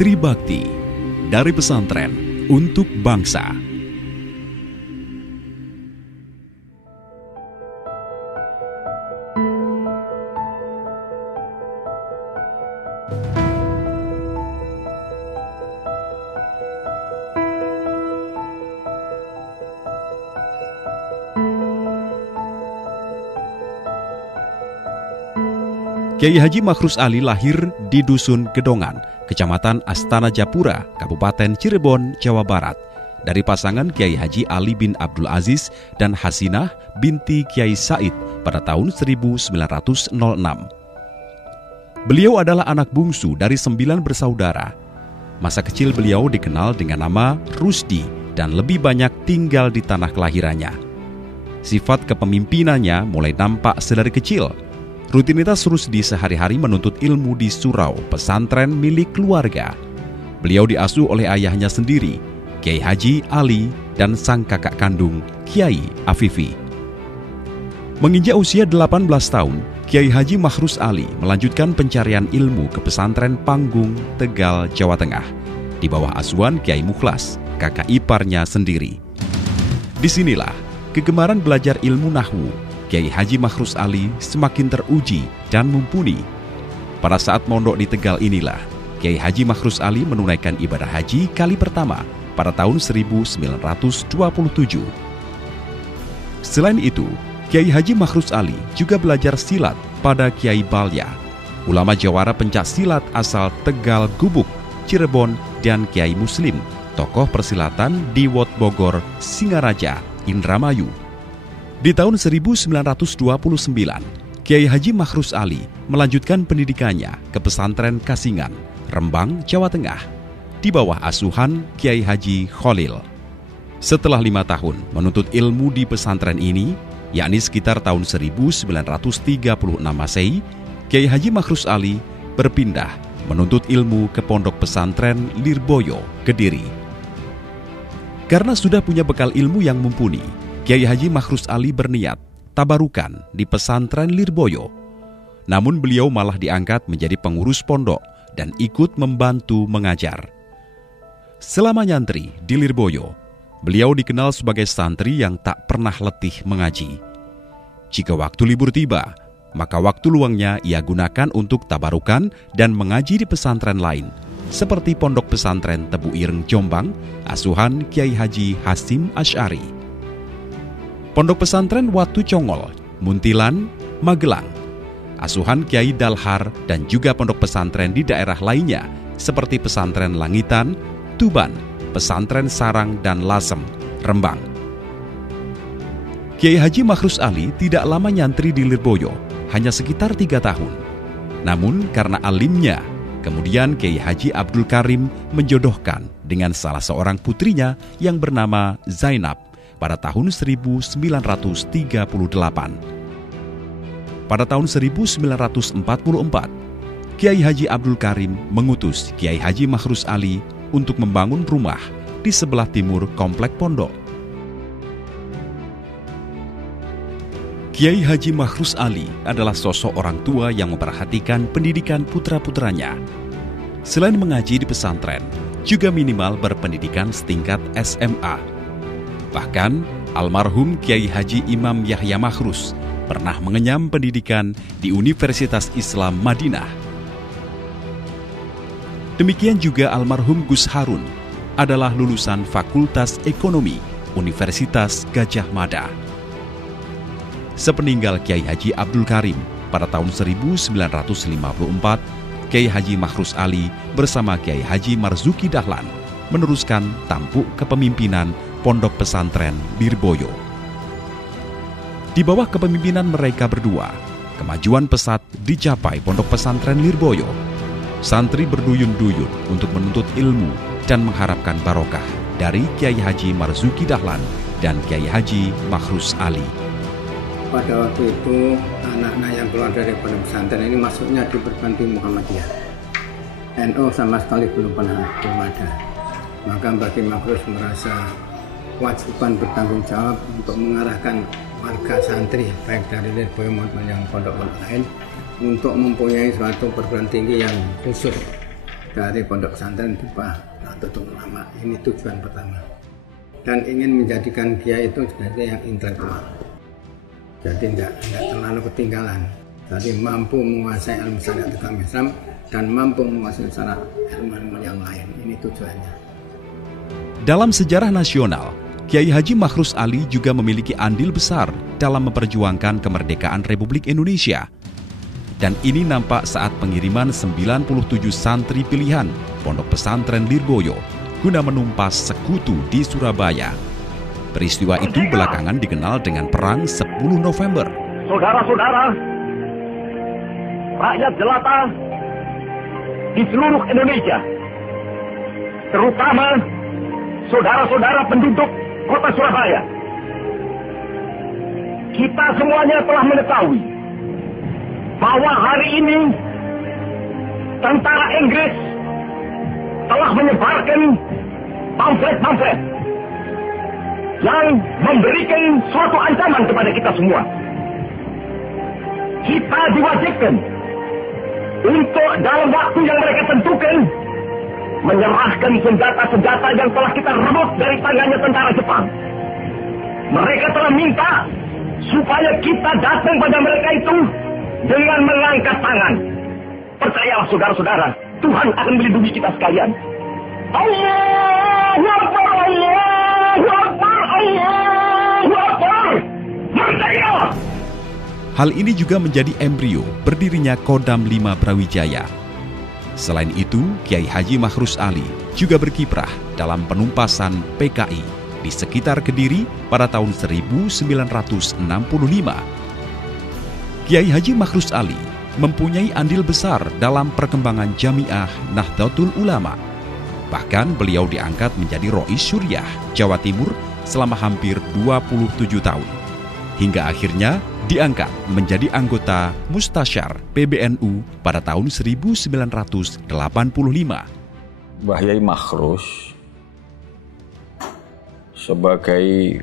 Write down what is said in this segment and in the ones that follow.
Tribakti dari pesantren untuk bangsa. Kiai Haji Makhrus Ali lahir di Dusun Gedongan, Kecamatan Astana Japura, Kabupaten Cirebon, Jawa Barat, dari pasangan Kiai Haji Ali bin Abdul Aziz dan Hasinah binti Kiai Said pada tahun 1906. Beliau adalah anak bungsu dari 9 bersaudara. Masa kecil beliau dikenal dengan nama Rusdi dan lebih banyak tinggal di tanah kelahirannya. Sifat kepemimpinannya mulai nampak sedari kecil. Rutinitas Rusdi sehari-hari menuntut ilmu di surau pesantren milik keluarga. Beliau diasuh oleh ayahnya sendiri, Kiai Haji Ali, dan sang kakak kandung, Kiai Afifi. Menginjak usia 18 tahun, Kiai Haji Makhrus Ali melanjutkan pencarian ilmu ke pesantren Panggung, Tegal, Jawa Tengah, di bawah asuhan Kiai Mukhlas, kakak iparnya sendiri. Disinilah kegemaran belajar ilmu nahwu Kiai Haji Makhrus Ali semakin teruji dan mumpuni. Pada saat mondok di Tegal inilah, Kiai Haji Makhrus Ali menunaikan ibadah haji kali pertama pada tahun 1927. Selain itu, Kiai Haji Makhrus Ali juga belajar silat pada Kiai Balya, ulama jawara pencak silat asal Tegal Gubuk, Cirebon, dan Kiai Muslim, tokoh persilatan di Wot Bogor, Singaraja, Indramayu. Di tahun 1929, Kiai Haji Makhrus Ali melanjutkan pendidikannya ke pesantren Kasingan, Rembang, Jawa Tengah, di bawah asuhan Kiai Haji Khalil. Setelah 5 tahun menuntut ilmu di pesantren ini, yakni sekitar tahun 1936 Masehi, Kiai Haji Makhrus Ali berpindah menuntut ilmu ke pondok pesantren Lirboyo, Kediri. Karena sudah punya bekal ilmu yang mumpuni, Kiai Haji Makhrus Ali berniat tabarukan di pesantren Lirboyo. Namun beliau malah diangkat menjadi pengurus pondok dan ikut membantu mengajar. Selama nyantri di Lirboyo, beliau dikenal sebagai santri yang tak pernah letih mengaji. Jika waktu libur tiba, maka waktu luangnya ia gunakan untuk tabarukan dan mengaji di pesantren lain, seperti pondok pesantren Tebu Ireng Jombang, asuhan Kiai Haji Hasim Asy'ari. Pondok pesantren Watu Congol, Muntilan, Magelang, asuhan Kiai Dalhar, dan juga pondok pesantren di daerah lainnya seperti pesantren Langitan, Tuban, pesantren Sarang, dan Lasem, Rembang. Kiai Haji Makhrus Ali tidak lama nyantri di Lirboyo, hanya sekitar 3 tahun. Namun karena alimnya, kemudian Kiai Haji Abdul Karim menjodohkan dengan salah seorang putrinya yang bernama Zainab pada tahun 1938. Pada tahun 1944, Kiai Haji Abdul Karim mengutus Kiai Haji Makhrus Ali untuk membangun rumah di sebelah timur komplek pondok. Kiai Haji Makhrus Ali adalah sosok orang tua yang memperhatikan pendidikan putra-putranya. Selain mengaji di pesantren, juga minimal berpendidikan setingkat SMA. Bahkan, almarhum Kiai Haji Imam Yahya Makhrus pernah mengenyam pendidikan di Universitas Islam Madinah. Demikian juga almarhum Gus Harun adalah lulusan Fakultas Ekonomi Universitas Gadjah Mada. Sepeninggal Kiai Haji Abdul Karim pada tahun 1954, Kiai Haji Makhrus Ali bersama Kiai Haji Marzuki Dahlan meneruskan tampuk kepemimpinan Pondok Pesantren Lirboyo. Di bawah kepemimpinan mereka berdua, kemajuan pesat dicapai Pondok Pesantren Lirboyo. Santri berduyun-duyun untuk menuntut ilmu dan mengharapkan barokah dari Kiai Haji Marzuki Dahlan dan Kiai Haji Makhrus Ali. Pada waktu itu, anak-anak yang keluar dari pondok pesantren ini masuknya di perguruan tinggi Muhammadiyah. NU sama sekali belum ada. Maka Mbah Makhrus merasa kewajiban bertanggung jawab untuk mengarahkan warga santri baik dari Lirboyo maupun yang pondok lain untuk mempunyai suatu perguruan tinggi yang khusus dari Pondok Pesantren Bupa Nahdlatul Ulama. Ini tujuan pertama. Dan ingin menjadikan dia itu sebagai yang intelektual. Jadi tidak terlalu ketinggalan. Jadi mampu menguasai ilmu syariat agama Islam dan mampu menguasai ilmu yang lain. Ini tujuannya. Dalam sejarah nasional, Kiai Haji Makhrus Ali juga memiliki andil besar dalam memperjuangkan kemerdekaan Republik Indonesia. Dan ini nampak saat pengiriman 97 santri pilihan Pondok Pesantren Lirboyo guna menumpas sekutu di Surabaya. Peristiwa itu belakangan dikenal dengan Perang 10 November. Saudara-saudara, rakyat jelata di seluruh Indonesia, terutama saudara-saudara penduduk kota Surabaya, kita semuanya telah mengetahui bahwa hari ini tentara Inggris telah menyebarkan pamflet-pamflet yang memberikan suatu ancaman kepada kita semua. Kita diwajibkan untuk dalam waktu yang mereka tentukan menyerahkan senjata-senjata yang telah kita rebut dari tangannya tentara Jepang. Mereka telah minta supaya kita datang pada mereka itu dengan mengangkat tangan. Percayalah saudara-saudara, Tuhan akan melindungi kita sekalian. Allahu Akbar, Allahu Akbar, Allahu Akbar. Merdeka! Hal ini juga menjadi embrio berdirinya Kodam 5 Brawijaya. Selain itu, Kiai Haji Makhrus Ali juga berkiprah dalam penumpasan PKI di sekitar Kediri pada tahun 1965. Kiai Haji Makhrus Ali mempunyai andil besar dalam perkembangan Jamiah Nahdlatul Ulama. Bahkan beliau diangkat menjadi Rois Syuriah Jawa Timur selama hampir 27 tahun. Hingga akhirnya diangkat menjadi anggota Mustasyar PBNU pada tahun 1985. Mbah Yai Makhrus sebagai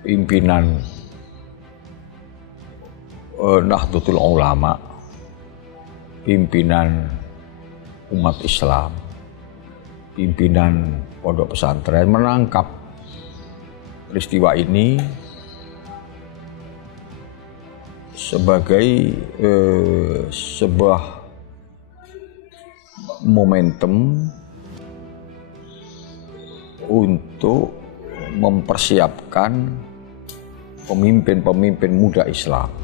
pimpinan Nahdlatul Ulama, pimpinan umat Islam, pimpinan pondok pesantren menangkap peristiwa ini sebagai sebuah momentum untuk mempersiapkan pemimpin-pemimpin muda Islam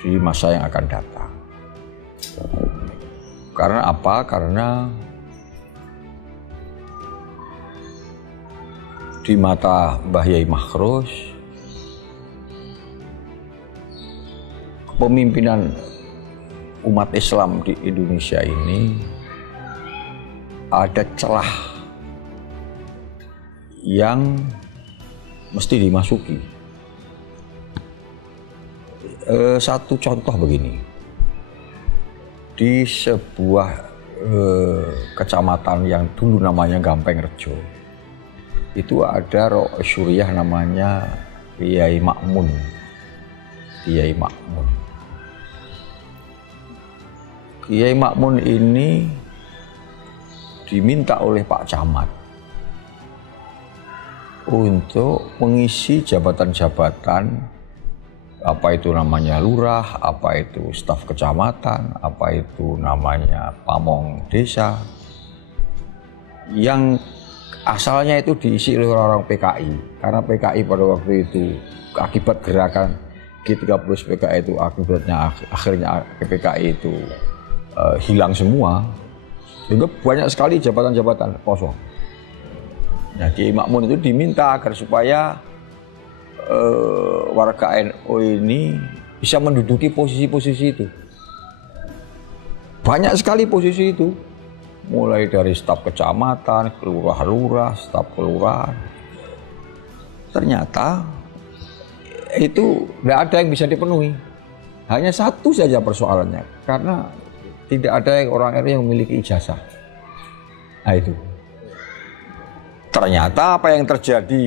di masa yang akan datang. Karena apa? Karena di mata Mbah Yai Makhrus, kepemimpinan umat Islam di Indonesia ini ada celah yang mesti dimasuki. Satu contoh begini, di sebuah kecamatan yang dulu namanya Gampeng Rejo, itu ada Rois Syuriah namanya Kiai Makmun. Kiai Makmun. Kiai Makmun ini diminta oleh Pak Camat untuk mengisi jabatan-jabatan, apa itu namanya lurah, apa itu staf kecamatan, apa itu namanya pamong desa, yang asalnya itu diisi oleh orang-orang PKI. Karena PKI pada waktu itu akibat gerakan G30 PKI itu akibatnya akhirnya PKI itu hilang semua, sehingga banyak sekali jabatan-jabatan kosong. Nah, Kiai Makmun itu diminta agar supaya warga NU ini bisa menduduki posisi-posisi itu. Banyak sekali posisi itu, mulai dari staf kecamatan, lurah-lurah, staf kelurahan. Ternyata itu tidak ada yang bisa dipenuhi. Hanya satu saja persoalannya, karena tidak ada orang NU yang memiliki ijazah. Nah itu. Ternyata apa yang terjadi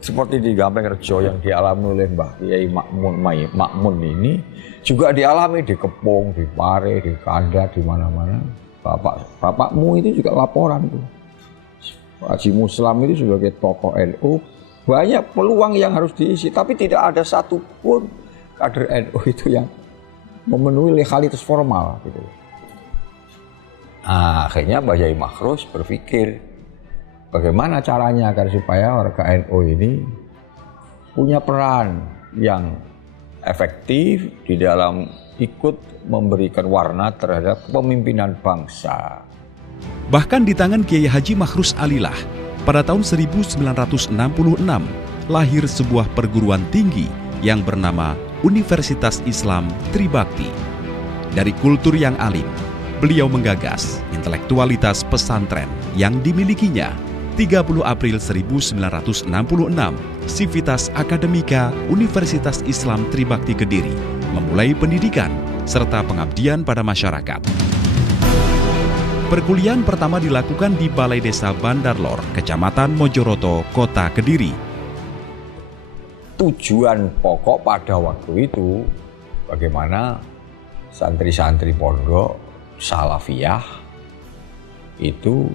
seperti di Gampeng Rejo yang dialami oleh Mbah Kiai Makmun ini juga dialami di Kepung, di Pare, di Kanda, di mana-mana. bapakmu itu juga laporan tuh. Haji Muslam itu sebagai tokoh NU, banyak peluang yang harus diisi, tapi tidak ada satupun kader NU itu yang memenuhi legalitas formal gitu. Nah, akhirnya Mbah Yai Makhrus berpikir bagaimana caranya agar supaya warga NU ini punya peran yang efektif di dalam ikut memberikan warna terhadap kepemimpinan bangsa. Bahkan di tangan Kiai Haji Makhrus Alilah, pada tahun 1966 lahir sebuah perguruan tinggi yang bernama Universitas Islam Tribakti. Dari kultur yang alim, beliau menggagas intelektualitas pesantren yang dimilikinya. 30 April 1966, Sivitas Akademika Universitas Islam Tribakti Kediri memulai pendidikan serta pengabdian pada masyarakat. Perkuliahan pertama dilakukan di Balai Desa Bandarlor, Kecamatan Mojoroto, Kota Kediri. Tujuan pokok pada waktu itu bagaimana santri-santri pondok salafiyah itu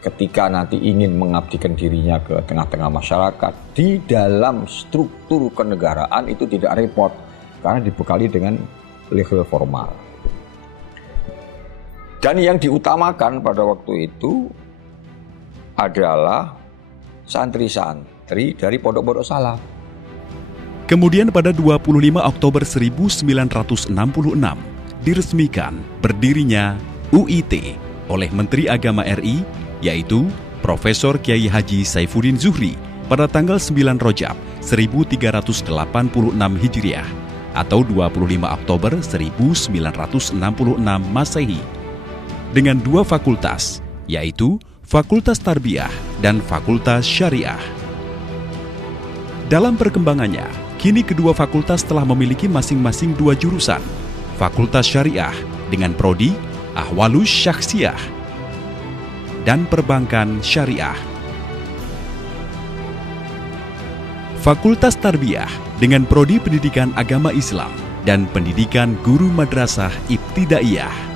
ketika nanti ingin mengabdikan dirinya ke tengah-tengah masyarakat di dalam struktur kenegaraan itu tidak repot karena dibekali dengan legal formal. Dan yang diutamakan pada waktu itu adalah santri-santri dari pondok-pondok salaf. Kemudian pada 25 Oktober 1966 diresmikan berdirinya UIT oleh Menteri Agama RI, yaitu Profesor Kiai Haji Saifuddin Zuhri pada tanggal 9 Rajab 1386 Hijriah atau 25 Oktober 1966 Masehi. Dengan 2 fakultas, yaitu Fakultas Tarbiyah dan Fakultas Syariah. Dalam perkembangannya, kini kedua fakultas telah memiliki masing-masing 2 jurusan. Fakultas Syariah dengan prodi Ahwalus Syakhsiyah dan Perbankan Syariah. Fakultas Tarbiyah dengan prodi Pendidikan Agama Islam dan Pendidikan Guru Madrasah Ibtidaiyah.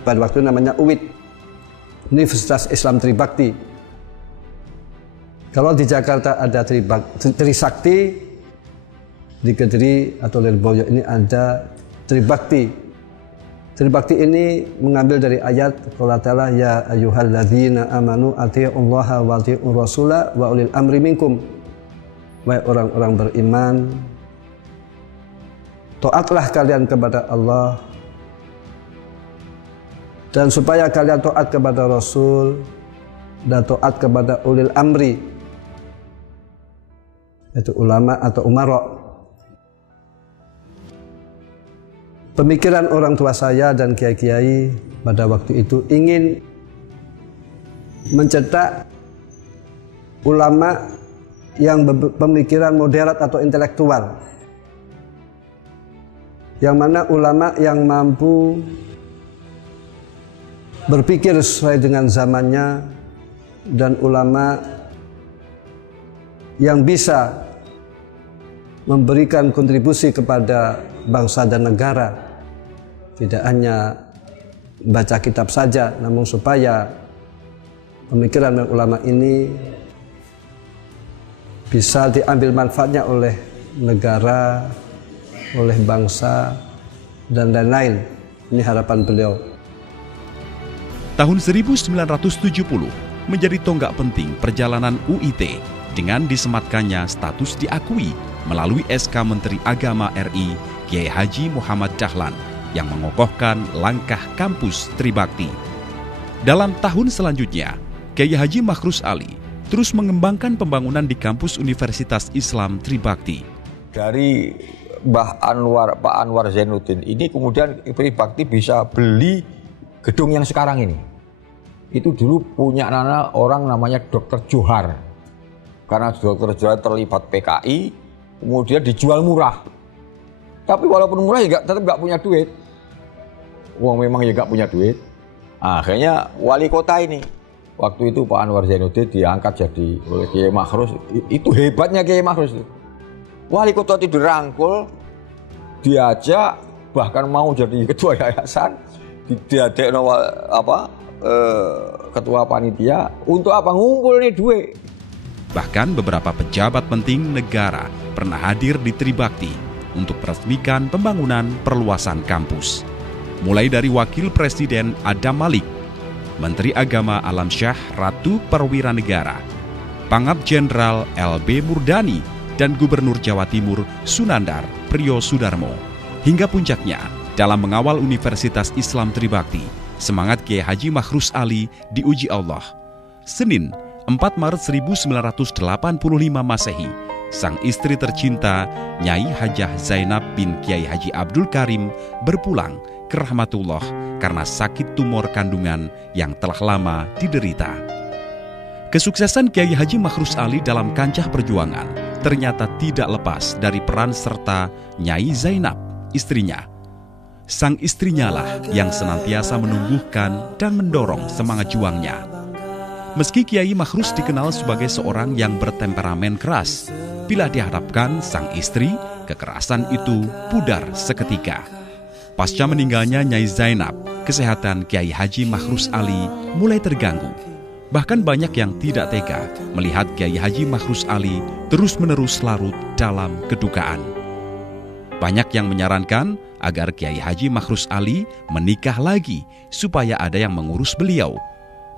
Pada waktu namanya UIT, Universitas Islam Tribakti. Kalau di Jakarta ada Trisakti, di Kediri atau Lirboyo ini ada Tribakti. Tribakti ini mengambil dari ayat Allah Ta'ala, ya ayyuhalladzina amanu atii'ullaha wa atii'ur rasula wa ulil amri minkum. Wahai orang-orang beriman, taatlah kalian kepada Allah, dan supaya kalian taat kepada Rasul dan taat kepada ulil amri, yaitu ulama atau umara. Pemikiran orang tua saya dan kiai-kiai pada waktu itu ingin mencetak ulama yang pemikiran moderat atau intelektual, yang mana ulama yang mampu berpikir sesuai dengan zamannya dan ulama yang bisa memberikan kontribusi kepada bangsa dan negara, tidak hanya baca kitab saja, namun supaya pemikiran ulama ini bisa diambil manfaatnya oleh negara, oleh bangsa, dan lain-lain. Ini harapan beliau. Tahun 1970 menjadi tonggak penting perjalanan UIT dengan disematkannya status diakui melalui SK Menteri Agama RI Kiai Haji Muhammad Dahlan yang mengokohkan langkah kampus Tribakti. Dalam tahun selanjutnya, Kiai Haji Makhrus Ali terus mengembangkan pembangunan di kampus Universitas Islam Tribakti. Dari Pak Anwar Zainuddin ini kemudian Tribakti bisa beli gedung yang sekarang ini. Itu dulu punya orang namanya Dr. Johar. Karena Dr. Johar terlibat PKI, kemudian dijual murah. Tapi walaupun murah ya tetap nggak punya duit. Uang memang ya nggak punya duit. Akhirnya wali kota ini, waktu itu Pak Anwar Zainuddin diangkat jadi oleh Kiai Makhrus. Itu hebatnya Kiai Makhrus. Wali kota itu dirangkul, diajak bahkan mau jadi ketua yayasan, diajak ketua panitia untuk apa, ngumpul nih duit. Bahkan beberapa pejabat penting negara pernah hadir di Tribakti untuk meresmikan pembangunan perluasan kampus. Mulai dari Wakil Presiden Adam Malik, Menteri Agama Alam Syah Ratu Perwira Negara, Pangap Jenderal LB Murdani, dan Gubernur Jawa Timur Sunandar Priyo Sudarmo. Hingga puncaknya, dalam mengawal Universitas Islam Tribakti, semangat Kiai Haji Makhrus Ali diuji Allah. Senin, 4 Maret 1985 Masehi, sang istri tercinta Nyai Hajah Zainab bin Kiai Haji Abdul Karim berpulang ke rahmatullah karena sakit tumor kandungan yang telah lama diderita. Kesuksesan Kiai Haji Makhrus Ali dalam kancah perjuangan ternyata tidak lepas dari peran serta Nyai Zainab, istrinya. Sang istrinya lah yang senantiasa menumbuhkan dan mendorong semangat juangnya. Meski Kiai Makhrus dikenal sebagai seorang yang bertemperamen keras, bila dihadapkan sang istri, kekerasan itu pudar seketika. Pasca meninggalnya Nyai Zainab, kesehatan Kiai Haji Makhrus Ali mulai terganggu. Bahkan banyak yang tidak tega melihat Kiai Haji Makhrus Ali terus-menerus larut dalam kedukaan. Banyak yang menyarankan agar Kiai Haji Makhrus Ali menikah lagi supaya ada yang mengurus beliau.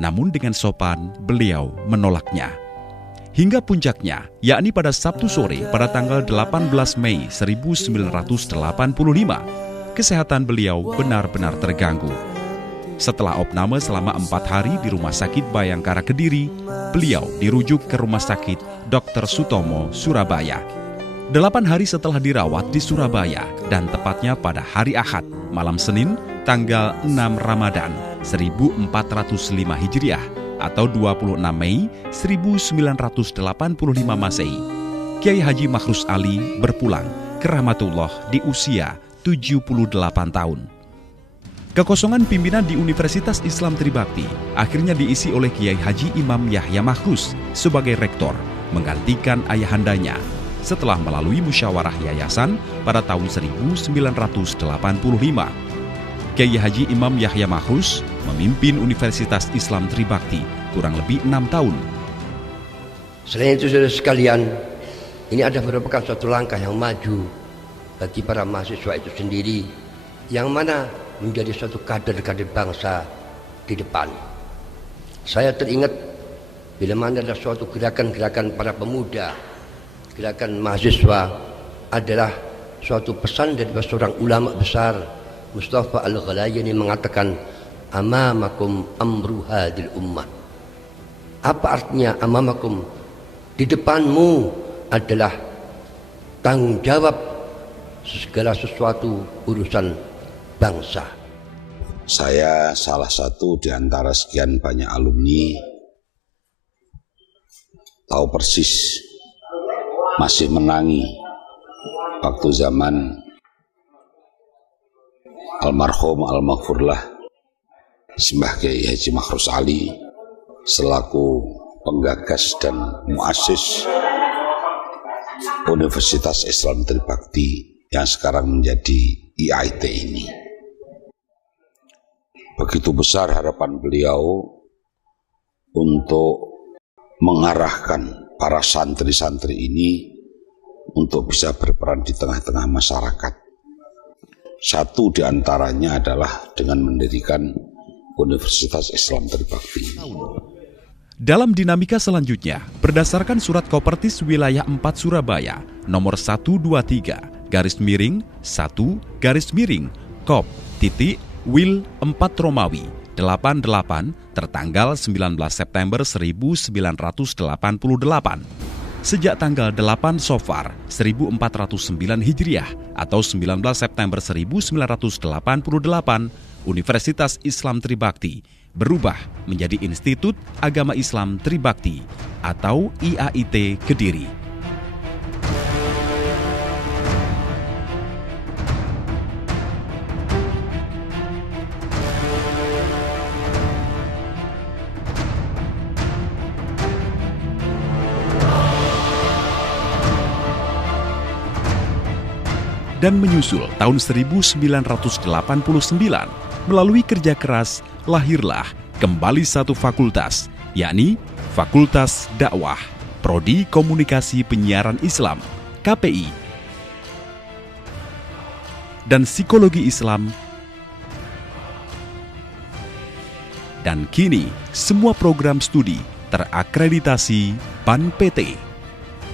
Namun dengan sopan, beliau menolaknya. Hingga puncaknya, yakni pada Sabtu sore pada tanggal 18 Mei 1985, kesehatan beliau benar-benar terganggu. Setelah opname selama 4 hari di Rumah Sakit Bayangkara Kediri, beliau dirujuk ke Rumah Sakit Dr. Sutomo, Surabaya. 8 hari setelah dirawat di Surabaya dan tepatnya pada hari Ahad, malam Senin, tanggal 6 Ramadan 1405 Hijriah atau 26 Mei 1985 Masehi, Kiai Haji Makhrus Ali berpulang ke rahmatullah di usia 78 tahun. Kekosongan pimpinan di Universitas Islam Tribakti akhirnya diisi oleh Kiai Haji Imam Yahya Makhrus sebagai rektor, menggantikan ayahandanya setelah melalui musyawarah yayasan pada tahun 1985. Kiai Haji Imam Yahya Makhrus memimpin Universitas Islam Tribakti kurang lebih 6 tahun. Selain itu, saudara sekalian, ini ada merupakan suatu langkah yang maju bagi para mahasiswa itu sendiri, yang mana menjadi suatu kader-kader bangsa di depan. Saya teringat bila mana ada suatu gerakan-gerakan para pemuda, gerakan mahasiswa adalah suatu pesan dari seorang ulama besar, Mustafa Al-Ghalayani, mengatakan amamakum amru hadil ummah. Apa artinya amamakum? Di depanmu adalah tanggung jawab segala sesuatu urusan bangsa. Saya salah satu di antara sekian banyak alumni, tahu persis, masih menangi waktu zaman almarhum al-maghfurlah Simbah Kiai Haji Makhrus Ali selaku penggagas dan muassis Universitas Islam Tribakti yang sekarang menjadi IAIT ini. Begitu besar harapan beliau untuk mengarahkan para santri-santri ini untuk bisa berperan di tengah-tengah masyarakat. Satu di antaranya adalah dengan mendirikan Universitas Islam Tribakti. Dalam dinamika selanjutnya, berdasarkan Surat Kopertis Wilayah 4 Surabaya nomor 123 _1 Kop Wil 4 Romawi 88 tertanggal 19 September 1988. Sejak tanggal 8 Sofar 1409 Hijriah atau 19 September 1988, Universitas Islam Tribakti berubah menjadi Institut Agama Islam Tribakti atau IAIT Kediri. dan menyusul tahun 1989, melalui kerja keras lahirlah kembali satu fakultas, yakni Fakultas Dakwah, Prodi Komunikasi Penyiaran Islam, KPI, dan Psikologi Islam. Dan kini semua program studi terakreditasi BAN PT.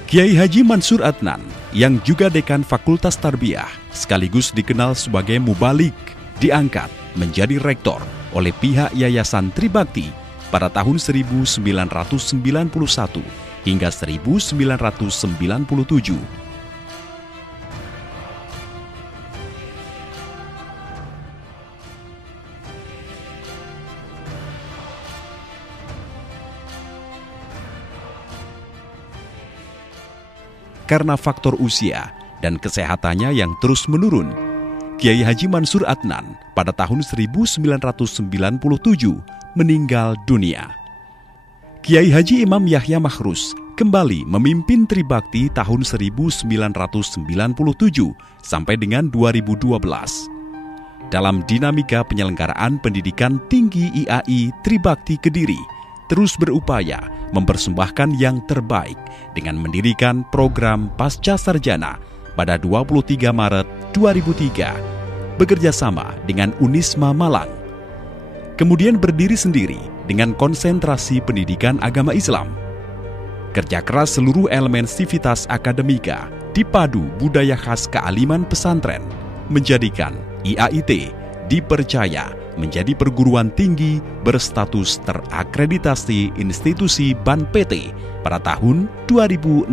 Kiai Haji Mansur Adnan yang juga dekan Fakultas Tarbiyah sekaligus dikenal sebagai mubalik diangkat menjadi rektor oleh pihak Yayasan Tribakti pada tahun 1991 hingga 1997. Karena faktor usia dan kesehatannya yang terus menurun, Kiai Haji Mansur Adnan pada tahun 1997 meninggal dunia. Kiai Haji Imam Yahya Makhrus kembali memimpin Tribakti tahun 1997 sampai dengan 2012. Dalam dinamika penyelenggaraan pendidikan tinggi IAI Tribakti Kediri, terus berupaya mempersembahkan yang terbaik dengan mendirikan program Pasca Sarjana pada 23 Maret 2003 bekerja sama dengan Unisma Malang. Kemudian berdiri sendiri dengan konsentrasi pendidikan agama Islam. Kerja keras seluruh elemen sivitas akademika dipadu budaya khas kealiman pesantren menjadikan IAIT dipercaya menjadi perguruan tinggi berstatus terakreditasi institusi BAN PT pada tahun 2016.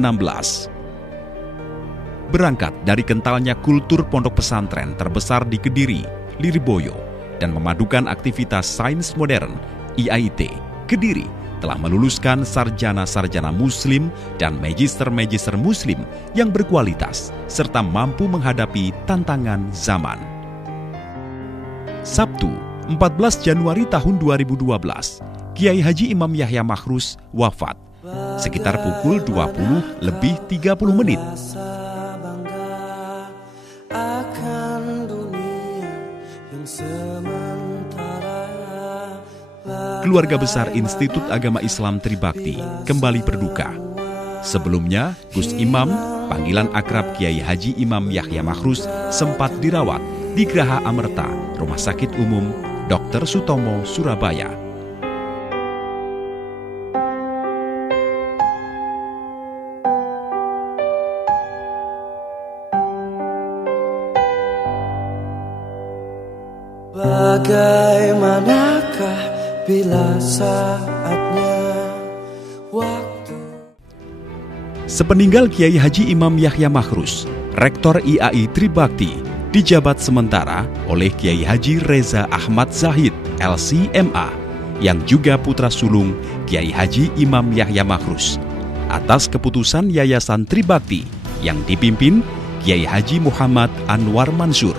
Berangkat dari kentalnya kultur pondok pesantren terbesar di Kediri, Lirboyo, dan memadukan aktivitas sains modern, IAIT Kediri telah meluluskan sarjana-sarjana muslim dan magister-magister muslim yang berkualitas serta mampu menghadapi tantangan zaman. Sabtu, 14 Januari tahun 2012, Kiai Haji Imam Yahya Makhrus wafat sekitar pukul 20:30. Keluarga besar Institut Agama Islam Tribakti kembali berduka. Sebelumnya, Gus Imam, panggilan akrab Kiai Haji Imam Yahya Makhrus, sempat dirawat di Geraha Amerta, Rumah Sakit Umum Dr. Sutomo, Surabaya. Bagaimanakah bila saatnya waktu. Sepeninggal Kiai Haji Imam Yahya Makhrus, Rektor IAI Tribakti dijabat sementara oleh Kiai Haji Reza Ahmad Zahid, LC.MA, yang juga putra sulung Kiai Haji Imam Yahya Makhrus, atas keputusan Yayasan Tribakti yang dipimpin Kiai Haji Muhammad Anwar Mansur.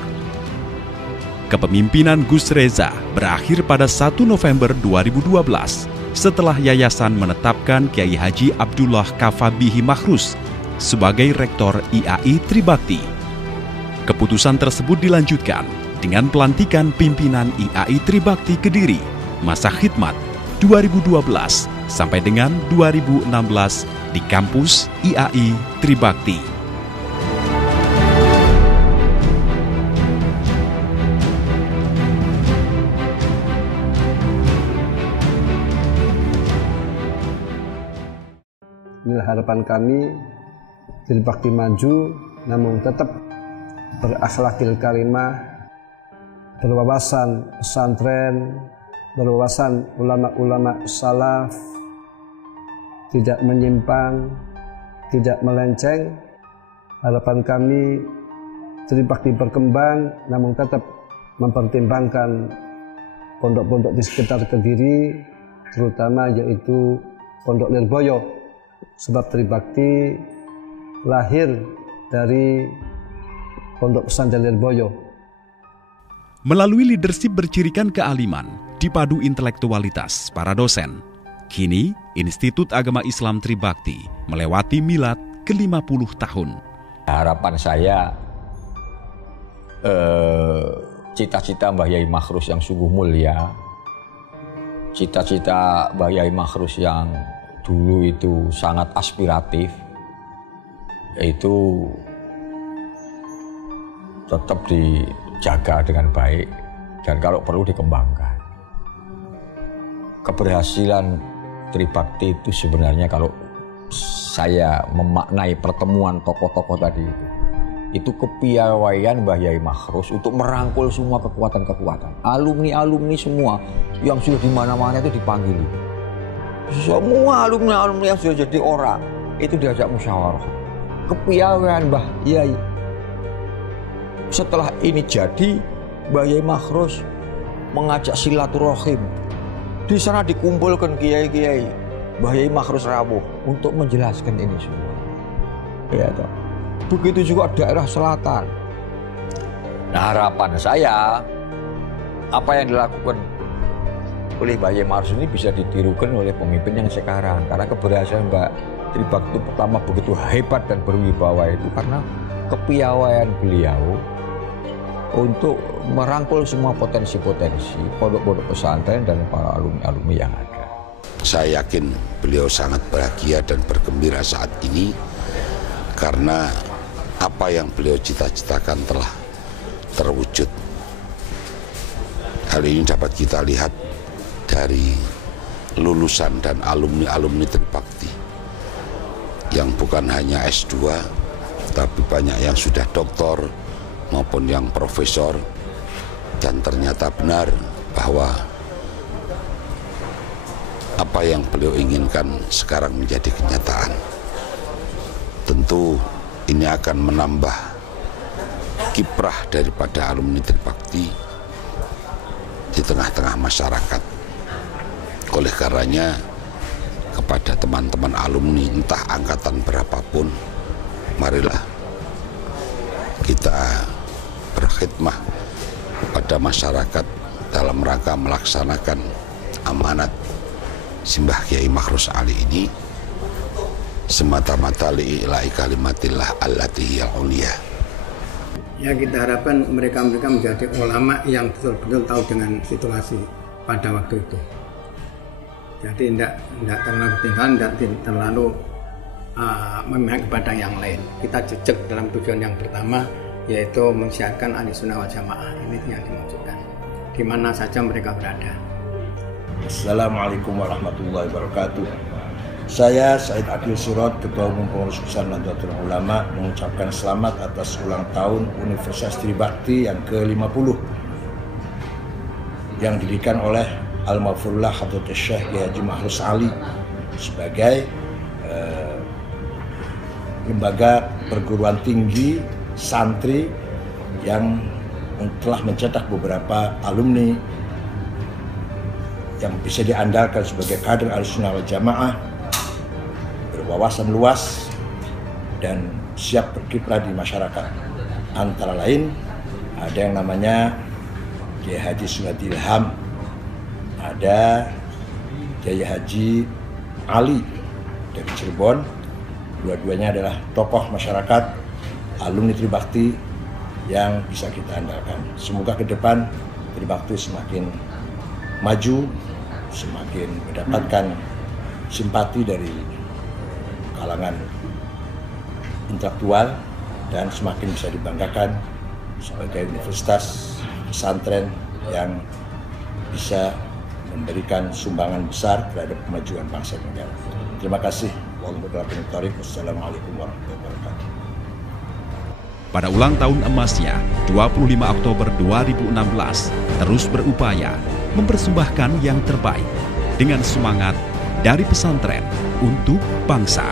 Kepemimpinan Gus Reza berakhir pada 1 November 2012 setelah yayasan menetapkan Kiai Haji Abdullah Kafabihi Makhrus sebagai Rektor IAI Tribakti. Keputusan tersebut dilanjutkan dengan pelantikan pimpinan IAI Tribakti Kediri masa khidmat 2012 sampai dengan 2016 di kampus IAI Tribakti. Inilah harapan kami, Tribakti maju namun tetap berakhlakil karimah, berwawasan pesantren, berwawasan ulama-ulama salaf, tidak menyimpang, tidak melenceng. Harapan kami Tribakti berkembang namun tetap mempertimbangkan pondok-pondok di sekitar Kediri, terutama yaitu Pondok Lirboyo, sebab Tribakti lahir dari Pondok Pesantren Lirboyo. Melalui leadership bercirikan kealiman, dipadu intelektualitas para dosen, kini Institut Agama Islam Tribakti melewati milad ke-50 tahun. Harapan saya cita-cita Mbah Yai Makhrus yang sungguh mulia, cita-cita Mbah Yai Makhrus yang dulu itu sangat aspiratif, itu tetap dijaga dengan baik dan kalau perlu dikembangkan. Keberhasilan Tribakti itu sebenarnya kalau saya memaknai pertemuan tokoh-tokoh tadi itu kepiawaian Mbah Yai Makhrus untuk merangkul semua kekuatan-kekuatan. Alumni-alumni semua yang sudah di mana-mana itu dipanggil. Semua alumni-alumni yang sudah jadi orang itu diajak musyawarah. Kepiawaian Mbah Yai. Setelah ini jadi, Mbah Yai Makhrus mengajak silaturahim. Di sana dikumpulkan kiai-kiai Mbah Yai Makhrus rawuh untuk menjelaskan ini semua. Ya toh. Begitu juga daerah selatan. Nah, harapan saya apa yang dilakukan oleh Mbah Yai Makhrus ini bisa ditirukan oleh pemimpin yang sekarang. Karena keberhasilan Mbak Tribakti pertama begitu hebat dan berwibawa itu karena kepiawaian beliau untuk merangkul semua potensi-potensi pondok-pondok pesantren dan para alumni-alumni yang ada. Saya yakin beliau sangat bahagia dan bergembira saat ini karena apa yang beliau cita-citakan telah terwujud. Hal ini dapat kita lihat dari lulusan dan alumni-alumni Tribakti yang bukan hanya S2 tapi banyak yang sudah doktor maupun yang profesor, dan ternyata benar bahwa apa yang beliau inginkan sekarang menjadi kenyataan. Tentu ini akan menambah kiprah daripada alumni Tribakti di tengah-tengah masyarakat. Oleh karenanya kepada teman-teman alumni entah angkatan berapapun, marilah kita berkhidmah pada masyarakat dalam rangka melaksanakan amanat Mbah Yai Makhrus Ali ini semata-mata li'ila'i kalimatillah allati hiyal ulia. Ya, kita harapkan mereka menjadi ulama yang betul-betul tahu dengan situasi pada waktu itu. Jadi tidak terlalu ketinggalan, tidak terlalu memihak kepada yang lain. Kita jejak dalam tujuan yang pertama, yaitu mensiarkan Ahlussunnah wal Jamaah. Ini yang dimaksudkan di mana saja mereka berada. Assalamualaikum warahmatullahi wabarakatuh. Saya Said Akil Sirot, Ketua Umum Pengurus Besar Nahdlatul Ulama, mengucapkan selamat atas ulang tahun Universitas Tribakti yang ke-50 yang didirikan oleh Al-Maghfurullah Hadratus Syekh Kiai Haji Makhrus Ali sebagai lembaga perguruan tinggi santri yang telah mencetak beberapa alumni yang bisa diandalkan sebagai kader Ahlussunnah wal Jamaah, berwawasan luas dan siap berkiprah di masyarakat. Antara lain ada yang namanya Kiai Haji Sugati Ilham, ada Kiai Haji Ali dari Cirebon. Dua-duanya adalah tokoh masyarakat, alumni Tribakti yang bisa kita andalkan. Semoga ke depan Tribakti semakin maju, semakin mendapatkan simpati dari kalangan intelektual dan semakin bisa dibanggakan sebagai universitas pesantren yang bisa memberikan sumbangan besar terhadap kemajuan bangsa dan negara. Terima kasih. Wassalamualaikum warahmatullahi wabarakatuh. Pada ulang tahun emasnya, 25 Oktober 2016, terus berupaya mempersembahkan yang terbaik dengan semangat dari pesantren untuk bangsa.